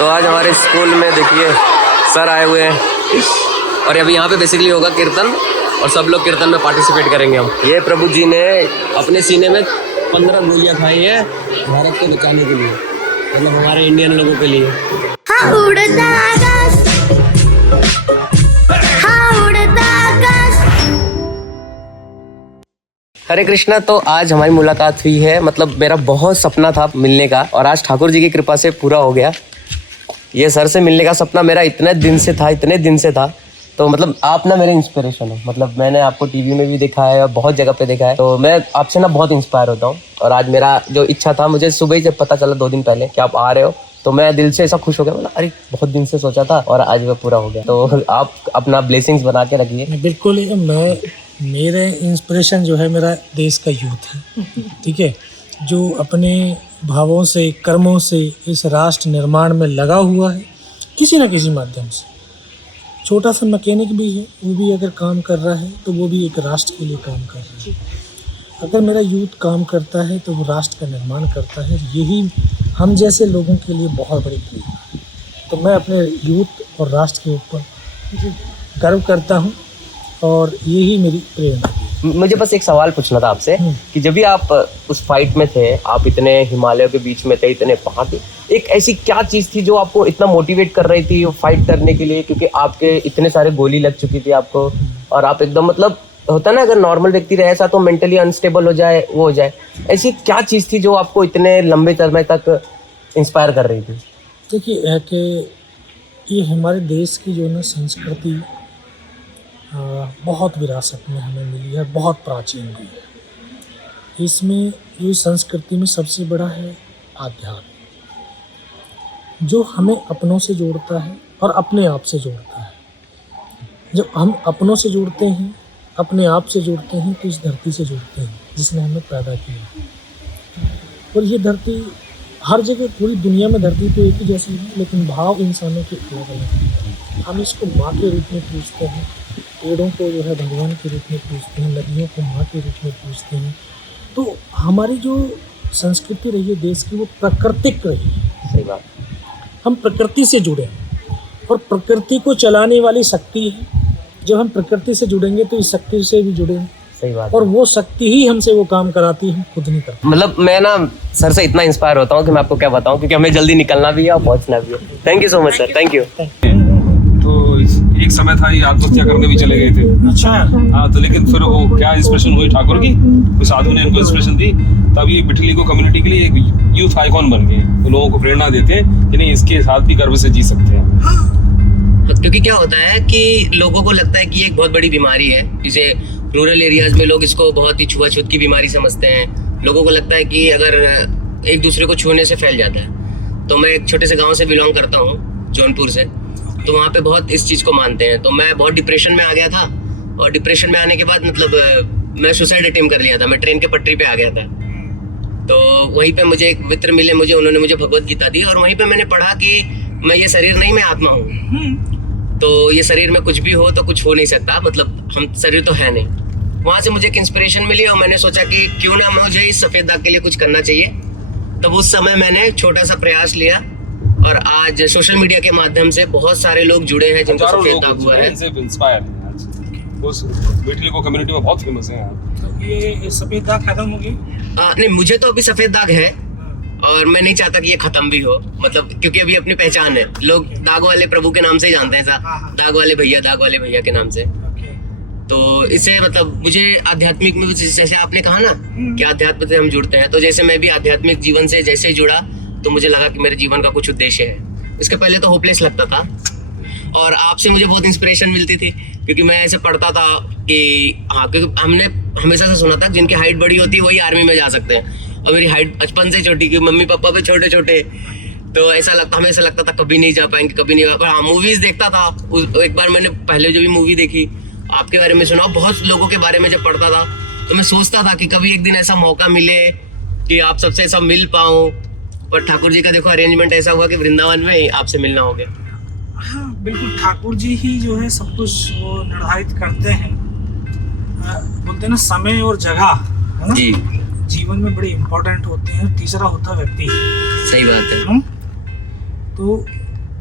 तो आज हमारे स्कूल में देखिए सर आए हुए हैं और अभी यहाँ पे बेसिकली होगा कीर्तन और सब लोग कीर्तन में पार्टिसिपेट करेंगे हम। ये प्रभु जी ने अपने सीने में 15 गोलियाँ खाई है भारत को बचाने के लिए, मतलब हमारे इंडियन लोगों के लिए। हाँ उड़ता आकाश, हाँ उड़ता आकाश। हरे कृष्णा। तो आज हमारी मुलाकात हुई है, मतलब मेरा बहुत सपना था मिलने का और आज ठाकुर जी की कृपा से पूरा हो गया। ये सर से मिलने का सपना मेरा इतने दिन से था। तो मतलब आप ना मेरे इंस्पिरेशन हो, मतलब मैंने आपको टीवी में भी देखा है और बहुत जगह पे देखा है, तो मैं आपसे ना बहुत इंस्पायर होता हूँ। और आज मेरा जो इच्छा था, मुझे सुबह ही जब पता चला 2 दिन पहले कि आप आ रहे हो, तो मैं दिल से ऐसा खुश हो गया, मतलब अरे बहुत दिन से सोचा था और आज वो पूरा हो गया। तो आप अपना ब्लेसिंग्स बना के रखिए। बिल्कुल। मेरे इंस्पिरेशन जो है मेरा देश का यूथ है, ठीक है, जो अपने भावों से कर्मों से इस राष्ट्र निर्माण में लगा हुआ है किसी न किसी माध्यम से। छोटा सा मैकेनिक भी है, वो भी अगर काम कर रहा है तो वो भी एक राष्ट्र के लिए काम कर रहा है। अगर मेरा यूथ काम करता है तो वो राष्ट्र का निर्माण करता है। यही हम जैसे लोगों के लिए बहुत बड़ी प्रेरणा है। तो मैं अपने यूथ और राष्ट्र के ऊपर गर्व करता हूँ और यही मेरी प्रेरणा है। मुझे बस एक सवाल पूछना था आपसे कि जब भी आप उस फाइट में थे, आप इतने हिमालयों के बीच में थे, इतने पहाड़ थे, एक ऐसी क्या चीज़ थी जो आपको इतना मोटिवेट कर रही थी फाइट करने के लिए? क्योंकि आपके इतने सारे गोली लग चुकी थी आपको और आप एकदम, मतलब होता ना, अगर नॉर्मल व्यक्ति रहे ऐसा तो मेंटली अनस्टेबल हो जाए, वो हो जाए। ऐसी क्या चीज़ थी जो आपको इतने लंबे समय तक इंस्पायर कर रही थी? देखिए कि ये हमारे देश की जो ना संस्कृति बहुत विरासत में हमें मिली है, बहुत प्राचीन भी है। इसमें जो संस्कृति में सबसे बड़ा है आध्यात्म, जो हमें अपनों से जोड़ता है और अपने आप से जोड़ता है। जब हम अपनों से जुड़ते हैं, अपने आप से जुड़ते हैं, तो इस धरती से जुड़ते हैं जिसने हमें पैदा किया। और ये धरती हर जगह, पूरी दुनिया में धरती तो एक ही जैसी है, लेकिन भाव इंसानों के अलग अलग हैं। हम इसको माँ के रूप में पूजते हैं, पेड़ों को जो है भगवान के रूप में पूजते हैं, नदियों को माँ के रूप में पूजते हैं। तो हमारी जो संस्कृति रही है देश की, वो प्राकृतिक रही है। सही बात। हम प्रकृति से जुड़े हैं और प्रकृति को चलाने वाली शक्ति है। जब हम प्रकृति से जुड़ेंगे तो इस शक्ति से भी जुड़ेंगे। सही बात। और वो शक्ति ही हमसे वो काम कराती है, हम खुद नहीं करते। मतलब मैं ना सर से इतना इंस्पायर होता हूँ कि मैं आपको क्या बताऊँ, क्योंकि हमें जल्दी निकलना भी है और पहुँचना भी है। Thank you so much sir, thank you. तो एक समय था ये आत्महत्या करने भी चले गए थे। अच्छा। हाँ, तो लेकिन फिर वो क्या इंस्पिरेशन हुई ठाकुर की, कोई साधु ने इनको इंस्पिरेशन दी, तब ये बिठली को कम्युनिटी के लिए एक यूथ आइकॉन बन गए। तो लोगों को प्रेरणा देते हैं कि नहीं, इसके साथ भी गर्व से जी सकते हैं। क्योंकि क्या होता है कि लोगों को लगता है कि ये एक बहुत बड़ी बीमारी है। जैसे रूरल एरियाज में लोग इसको बहुत ही छुआछूत की बीमारी समझते हैं। लोगों को लगता है कि अगर एक दूसरे को छूने से फैल जाता है। तो मैं एक छोटे से गांव से बिलोंग करता हूँ, जौनपुर से, तो वहाँ पे बहुत इस चीज़ को मानते हैं। तो मैं बहुत डिप्रेशन में आ गया था और डिप्रेशन में आने के बाद मतलब मैं सुसाइड अटेम्प्ट कर लिया था। मैं ट्रेन के पटरी पे आ गया था। तो वहीं पे मुझे एक मित्र मिले, उन्होंने मुझे भगवत गीता दी और वहीं पे मैंने पढ़ा कि मैं ये शरीर नहीं, मैं आत्मा हूँ। तो ये शरीर में कुछ भी हो तो कुछ हो नहीं सकता, मतलब हम शरीर तो है नहीं। वहाँ से मुझे एक इंस्पिरेशन मिली और मैंने सोचा कि क्यों ना मुझे इस सफ़ेद दाग के लिए कुछ करना चाहिए। तब उस समय मैंने एक छोटा सा प्रयास लिया और आज सोशल मीडिया के माध्यम से बहुत सारे लोग जुड़े हैं जिनको सफ़ेद दाग हुआ है। उस बिठली को कम्युनिटी में बहुत फेमस है। तो ये सफेद दाग खत्म हो गई? नहीं, मुझे तो अभी सफ़ेद दाग है और मैं नहीं चाहता कि ये खत्म भी हो, मतलब क्योंकि अभी अपनी पहचान है। लोग दाग वाले प्रभु के नाम से ही जानते हैं, दाग वाले भैया के नाम से। तो इससे मतलब मुझे आध्यात्मिक में, जैसे आपने कहा ना कि आध्यात्म से हम जुड़ते हैं, तो जैसे मैं भी आध्यात्मिक जीवन से जैसे ही जुड़ा तो मुझे लगा कि मेरे जीवन का कुछ उद्देश्य है। इसके पहले तो होपलेस लगता था और आपसे मुझे बहुत इंस्पिरेशन मिलती थी, क्योंकि मैं ऐसे पढ़ता था कि हाँ, क्योंकि हमने हमेशा से सुना था जिनकी हाइट बड़ी होती है वही आर्मी में जा सकते हैं। और मेरी हाइट बचपन से छोटी, क्योंकि मम्मी पापा भी छोटे छोटे, तो हमें ऐसा लगता था कभी नहीं जा पाएंगे, कभी नहीं। पर हाँ, मूवीज़ देखता था। एक बार मैंने पहले जो भी मूवी देखी, आपके बारे में सुना, बहुत लोगों के बारे में जब पढ़ता था तो मैं सोचता था कि कभी एक दिन ऐसा मौका मिले कि आप सबसे ऐसा मिल पाऊँ। पर ठाकुर जी का देखो अरेंजमेंट ऐसा हुआ कि वृंदावन में ही आपसे मिलना हो गया। हाँ बिल्कुल, ठाकुर जी ही जो है सब कुछ वो निर्धारित करते हैं। बोलते हैं ना, समय और जगह है ना जी, जीवन में बड़े इम्पोर्टेंट होते हैं। तीसरा होता व्यक्ति। सही बात है। तो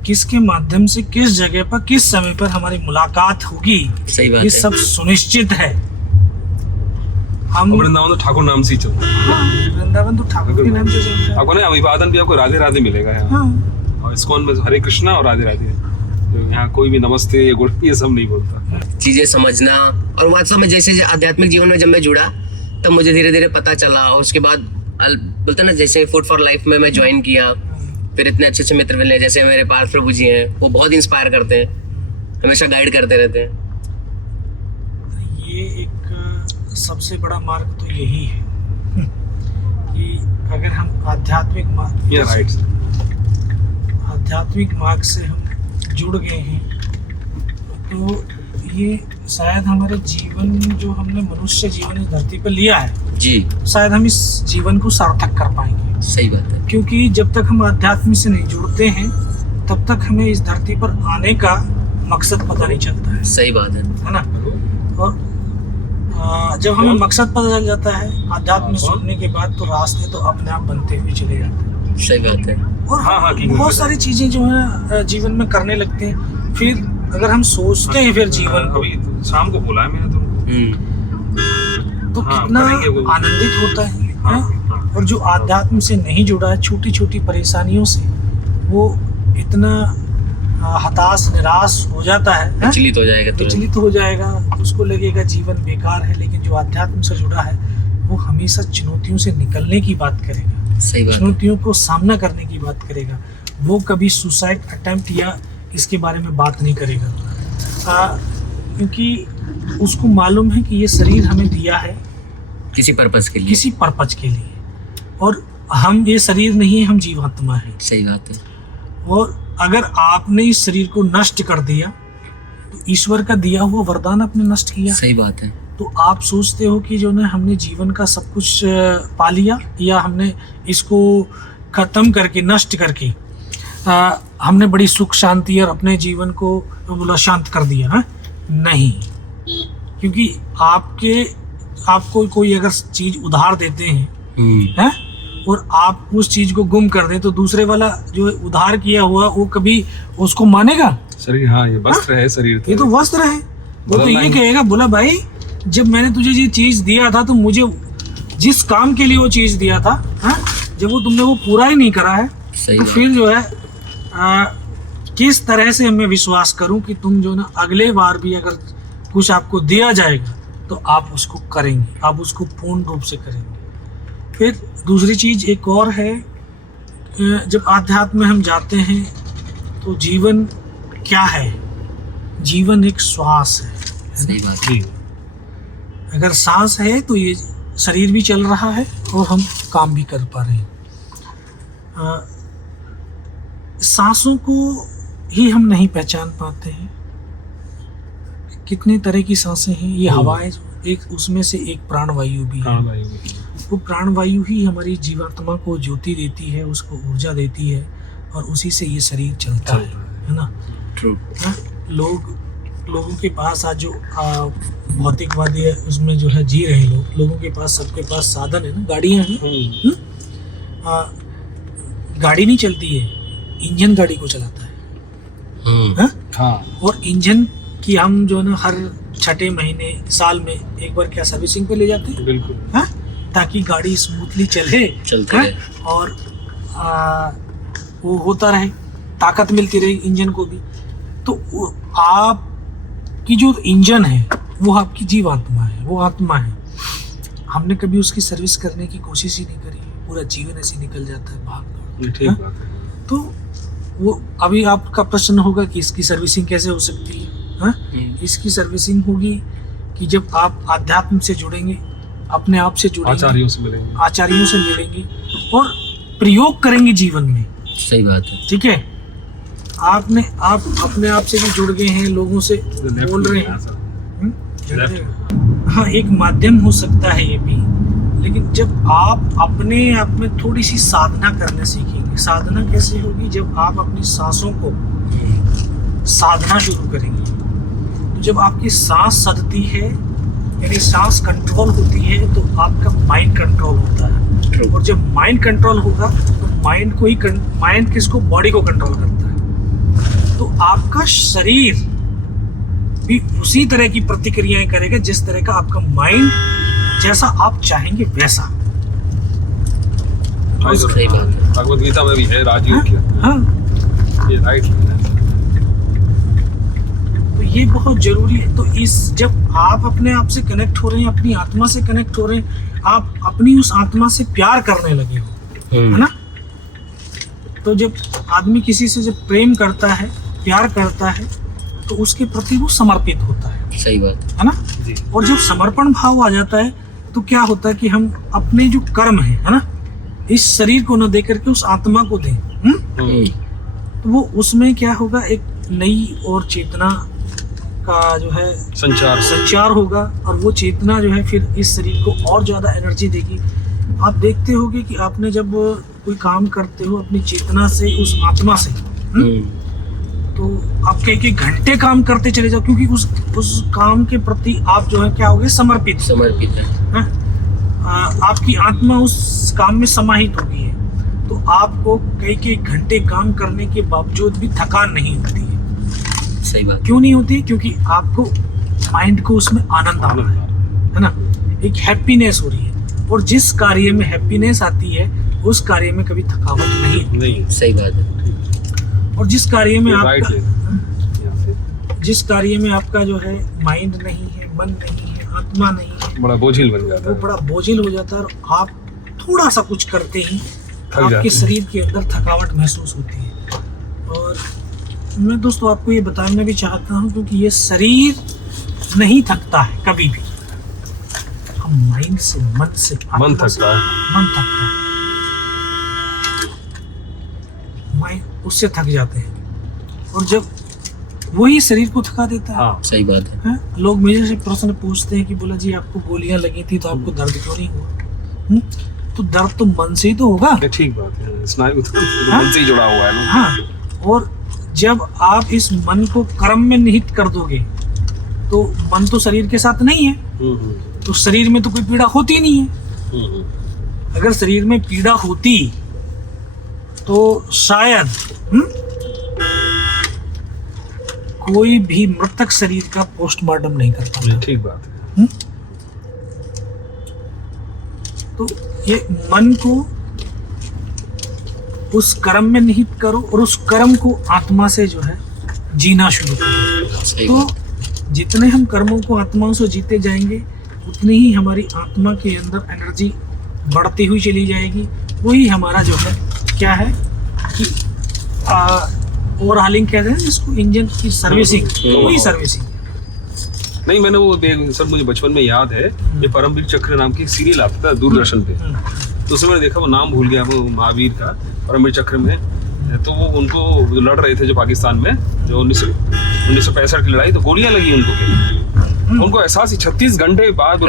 किसके माध्यम से किस जगह पर किस समय पर हमारी मुलाकात होगी, सही बात ये है। सब सुनिश्चित है। हम और वृंदावन तो ठाकुर नाम से ही चलता है। वृंदावन तो ठाकुर के नाम से चलता है। आपको ना अभिवादन भी आपको राधे राधे मिलेगा यहाँ। हाँ, और इस्कॉन में हरे कृष्णा और राधे राधे, तो यहाँ कोई भी नमस्ते या गुड ये सब नहीं बोलता। चीजें समझना, और वास्तव में जैसे आध्यात्मिक जीवन में जब मैं जुड़ा तब मुझे धीरे धीरे पता चला, और उसके बाद बोलते ना जैसे फूड फॉर लाइफ में मैं ज्वाइन किया, फिर इतने अच्छे अच्छे मित्र मिले, जैसे मेरे पार्थ प्रभु जी हैं, वो बहुत इंस्पायर करते हैं, हमेशा गाइड करते रहते हैं। ये एक सबसे बड़ा मार्ग तो यही है कि अगर हम आध्यात्मिक मार्ग से हम जुड़ गए हैं तो ये शायद हमारे जीवन, जो हमने मनुष्य जीवन इस धरती पर लिया है, जी शायद हम इस जीवन को सार्थक कर पाएंगे। सही बात है। क्योंकि जब तक हम अध्यात्म से नहीं जुड़ते हैं तब तक हमें इस धरती पर आने का मकसद पता नहीं चलता है सही बात है ना। और जब हमें मकसद पता चल जाता है अध्यात्म से जुड़ने के बाद, तो रास्ते तो अपने आप बनते हुए चले जाते हैं। सही बात है। और हाँ, बहुत सारी चीजें जो है जीवन में करने लगते हैं। फिर अगर हम सोचते हैं फिर जीवन को, कभी तो शाम को बोला है मैंने तो हाँ, कितना करेंगे वो। आनंदित होता है, हाँ, हैं? हाँ। और जो आध्यात्म से नहीं जुड़ा है, छोटी छोटी परेशानियों से वो इतना हताश निराश हो जाता है, हैं? विचलित हो जाएगा तुरंत। विचलित हो जाएगा, उसको लगेगा जीवन बेकार है। लेकिन जो आध्यात्म से जुड़ा है वो हमेशा चुनौतियों से निकलने की बात करेगा, सही बात है। चुनौतियों को सामना करने की बात करेगा। वो कभी सुसाइड अटेम्प्ट या इसके बारे में बात नहीं करेगा, क्योंकि उसको मालूम है कि ये शरीर हमें दिया है किसी पर्पस के लिए। किसी पर्पज के लिए, और हम ये शरीर नहीं है, हम जीवात्मा है। सही बात है। और अगर आपने इस शरीर को नष्ट कर दिया तो ईश्वर का दिया हुआ वरदान आपने नष्ट किया। सही बात है। तो आप सोचते हो कि जो ना हमने जीवन का सब कुछ पा लिया, या हमने इसको खत्म करके नष्ट करके हमने बड़ी सुख शांति और अपने जीवन को बोला शांत कर दिया ना। नहीं, क्योंकि आपको कोई अगर चीज उधार देते हैं और आप उस चीज को गुम कर दें, तो दूसरे वाला जो उधार किया हुआ वो कभी उसको मानेगा? शरीर, हाँ ये वस्त्र है शरीर, ये तो वस्त्र है। वो तो ये कहेगा, बोला भाई जब मैंने तुझे ये चीज दिया था तो मुझे जिस काम के लिए वो चीज दिया था, जब वो तुमने वो पूरा ही नहीं करा है, तो फिर जो है किस तरह से मैं विश्वास करूं कि तुम जो ना अगले बार भी अगर कुछ आपको दिया जाएगा तो आप उसको करेंगे, आप उसको पूर्ण रूप से करेंगे। फिर दूसरी चीज एक और है, जब आध्यात्म में हम जाते हैं तो जीवन क्या है? जीवन एक श्वास है। सही बात है। अगर सांस है तो ये शरीर भी चल रहा है और हम काम भी कर पा रहे हैं। सांसों को ही हम नहीं पहचान पाते हैं, कितने तरह की सांसें हैं। ये हवाएं, एक उसमें से एक प्राणवायु भी है। वो प्राणवायु ही हमारी जीवात्मा को ज्योति देती है, उसको ऊर्जा देती है, और उसी से ये शरीर चलता है ना। ट्रू। लोगों के पास आज जो भौतिकवादी है उसमें जो है जी रहे लोगों के पास, सबके पास साधन है ना, गाड़ियां हैं। गाड़ी नहीं चलती है, इंजन गाड़ी को चलाता है। हाँ? और इंजन की हम जो है ना हर 6 महीने साल में एक बार क्या सर्विसिंग पे ले जाते हैं। बिल्कुल। हाँ? ताकि गाड़ी स्मूथली चलते रहे और वो होता रहे, ताकत मिलती रहे इंजन को भी। तो आपकी जो इंजन है वो आपकी जीवात्मा है, वो आत्मा है। हमने कभी उसकी सर्विस करने की कोशिश ही नहीं करी, पूरा जीवन ऐसे निकल जाता है भाग दौड़। ठीक बात है। तो वो अभी आपका प्रश्न होगा कि इसकी सर्विसिंग कैसे हो सकती है? हाँ? इसकी सर्विसिंग होगी कि जब आप आध्यात्म से जुड़ेंगे, अपने आप से जुड़ेंगे, आचार्यों से मिलेंगे और प्रयोग करेंगे जीवन में। सही बात है। ठीक है, आप अपने आप से भी जुड़ गए हैं, लोगों से बोल रहे हैं। हाँ, एक माध्यम हो सकता है ये भी, लेकिन जब आप अपने आप में थोड़ी सी साधना करना सीखेंगे। साधना कैसे होगी? जब आप अपनी सांसों को साधना शुरू करेंगे, तो जब आपकी सांस सदती है, यानी सांस कंट्रोल होती है, तो आपका माइंड कंट्रोल होता है। और जब माइंड कंट्रोल होगा तो माइंड किसको? बॉडी को कंट्रोल करता है। आपका शरीर भी उसी तरह की प्रतिक्रियाएं करेगा जिस तरह का आपका माइंड, जैसा आप चाहेंगे वैसा। सही बात है। भगवत गीता में भी है राजयोग क्या। हाँ, ये राइट। तो ये बहुत जरूरी है। तो इस जब आप अपने आप से कनेक्ट हो रहे हैं, अपनी आत्मा से कनेक्ट हो रहे हैं, आप अपनी उस आत्मा से प्यार करने लगे हो, है ना। तो जब आदमी किसी से जब प्रेम करता है, प्यार करता है, तो उसके प्रति वो समर्पित होता है सही बात है ना। जी। और जब समर्पण भाव आ जाता है तो क्या होता है कि हम अपने जो कर्म है ना, इस शरीर को न दे करके उस आत्मा को दें, तो वो उसमें क्या होगा, एक नई और चेतना का जो है संचार होगा, और वो चेतना जो है फिर इस शरीर को और ज़्यादा एनर्जी देगी। आप देखते होगे कि आपने जब कोई काम करते हो अपनी चेतना से, उस आत्मा से, तो आप कई घंटे काम करते चले जाओ, क्योंकि उस काम के प्रति आप जो है क्या हो गए, समर्पित है। आपकी आत्मा उस काम में समाहित हो गई है, तो आपको कई घंटे काम करने के बावजूद भी थकान नहीं होती है। सही बात। क्यों नहीं होती? क्योंकि आपको माइंड को उसमें आनंद आ रहा है ना, एक हैप्पीनेस हो रही है। और जिस कार्य में हैप्पीनेस आती है उस कार्य में कभी थकावट नहीं। सही बात है। और जिस कार्य में आपका जो है माइंड नहीं है, मन नहीं है, आत्मा नहीं है, बड़ा बोझिल बन जाता वो है। बड़ा बोझिल हो जाता है, और आप थोड़ा सा कुछ करते ही आपके शरीर के अंदर थकावट महसूस होती है। और मैं दोस्तों आपको ये बताना भी चाहता हूँ, क्योंकि ये शरीर नहीं थकता है कभी भी। हम माइंड से, मन से, मन थकता है, मन थकता है, माइंड उससे थक जाते हैं। और जब वही शरीर को थका देता है। हाँ। सही बात है। लोग मेरे से प्रश्न पूछते हैं कि बोला जी आपको गोलियां लगी थी तो आपको दर्द क्यों नहीं हुआ? तो दर्द तो मन से ही तो होगा। ठीक बात है, स्नायु तो मन से ही जुड़ा हुआ है ना। हाँ, और जब आप इस मन को कर्म में निहित कर दोगे तो मन तो शरीर के साथ नहीं है, तो शरीर में तो कोई पीड़ा होती नहीं है। अगर शरीर में पीड़ा होती तो शायद कोई भी मृतक शरीर का पोस्टमार्टम नहीं करता। ठीक बात है। तो ये मन को उस कर्म में निहित करो, और उस कर्म को आत्मा से जो है जीना शुरू करो। तो जितने हम कर्मों को आत्माओं से जीते जाएंगे, उतनी ही हमारी आत्मा के अंदर एनर्जी बढ़ती हुई चली जाएगी। वही हमारा जो है क्या है कि ओवरहालिंग कहते हैं जिसको, इंजन की सर्विसिंग, वही सर्विसिंग। नहीं, मैंने वो सर मुझे बचपन में याद है, ये परमवीर चक्र नाम की सीरियल आता था दूरदर्शन पे, तो उसमें मैंने देखा, वो नाम भूल गया, वो महावीर का, परमवीर चक्र में। तो वो उनको लड़ रहे थे जो पाकिस्तान में, जो 1965 की लड़ाई, तो गोलियां लगी उनको। उनको एहसास ही 36 घंटे बाद,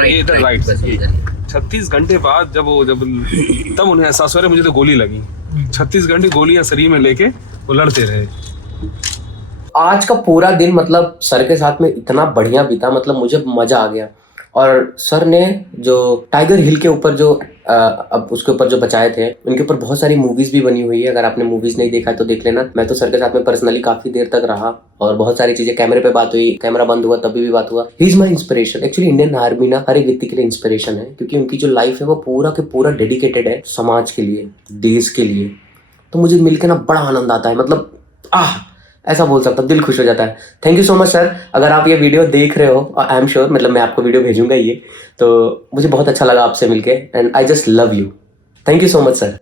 36 घंटे बाद तब उन्हें एहसास हो रहा है मुझे तो गोली लगी। 36 घंटे गोलियां शरीर में लेके वो लड़ते रहे। आज का पूरा दिन मतलब सर के साथ में इतना बढ़िया बीता, मतलब मुझे मजा आ गया। और सर ने जो टाइगर हिल के ऊपर जो अब उसके ऊपर जो बचाए थे, उनके ऊपर बहुत सारी मूवीज भी बनी हुई है। अगर आपने मूवीज नहीं देखा तो देख लेना। मैं तो सर के साथ में पर्सनली काफी देर तक रहा, और बहुत सारी चीजें कैमरे पे बात हुई, कैमरा बंद हुआ तभी भी बात हुआ। He is my inspiration. Actually Indian army ना हर एक व्यक्ति के लिए इंस्पिरेशन है, क्योंकि उनकी जो लाइफ है वो पूरा के पूरा डेडिकेटेड है समाज के लिए, देश के लिए। तो मुझे मिलकर ना बड़ा आनंद आता है, मतलब ऐसा बोल सकता हूँ, दिल खुश हो जाता है। Thank you so much sir. अगर आप ये वीडियो देख रहे हो, आई एम श्योर, मतलब मैं आपको वीडियो भेजूंगा ये, तो मुझे बहुत अच्छा लगा आपसे मिलके, and I just love you. Thank you so much sir.